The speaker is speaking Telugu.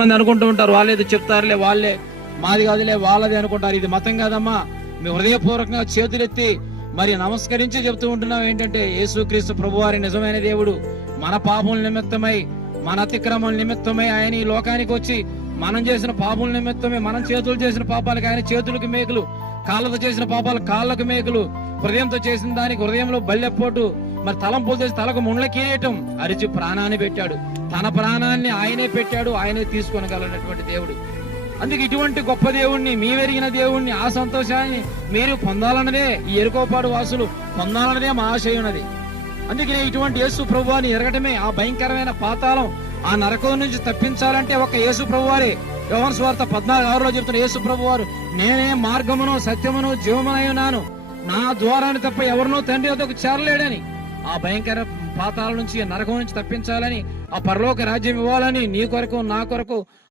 మంది అనుకుంటూ ఉంటారు, వాళ్ళేదో చెప్తారులే, వాళ్ళే మాది కాదులే వాళ్ళది అనుకుంటారు. ఇది మతం కాదమ్మా. మీ హృదయపూర్వకంగా చేతులెత్తి మరి నమస్కరించి చెప్తూ ఉంటున్నాం ఏంటంటే, యేసుక్రీస్తు ప్రభువారి నిజమైన దేవుడు మన పాపముల నిమిత్తమై, మన అతిక్రమం నిమిత్తమై ఆయన ఈ లోకానికి వచ్చి మనం చేసిన పాపముల నిమిత్తమే, మనం చేతులు చేసిన పాపాలకు ఆయన చేతులకు మేకులు, కాళ్ళతో చేసిన పాపాలు కాళ్ళకు మేకులు, హృదయంతో చేసిన దానికి హృదయంలో బల్లెపోటు, మరి తలంపులు చేసి తలకు ముండ్ల కిరీటం, అరిచి ప్రాణాన్ని పెట్టాడు. తన ప్రాణాన్ని ఆయనే పెట్టాడు, ఆయనే తీసుకొనగలనటువంటి దేవుడు. అందుకే ఇటువంటి గొప్ప దేవుణ్ణి, మీ వెరిగిన దేవుణ్ణి, ఆ సంతోషాన్ని మీరు పొందాలన్నదే, ఈ ఎరుకోపాడు వాసులు పొందాలన్నదే మా ఆశయం ఉన్నది. అందుకనే ఇటువంటి యేసు ప్రభువాని ఎరగటమే, ఆ భయంకరమైన పాతాళం, ఆ నరకం నుంచి తప్పించాలంటే ఒక యేసు ప్రభువారే. యోహాను సువార్త 14:6లో చెప్తున్న యేసు ప్రభువారు, నేనే మార్గమును సత్యమును జీవమునై ఉన్నాను, నా ద్వారాన్ని తప్ప ఎవరినో తండ్రి వద్దకు చేరలేడని. ఆ భయంకర పాతాల నుంచి, నరకం నుంచి తప్పించాలని, ఆ పరలోక రాజ్యం ఇవ్వాలని నీ కొరకు నా కొరకు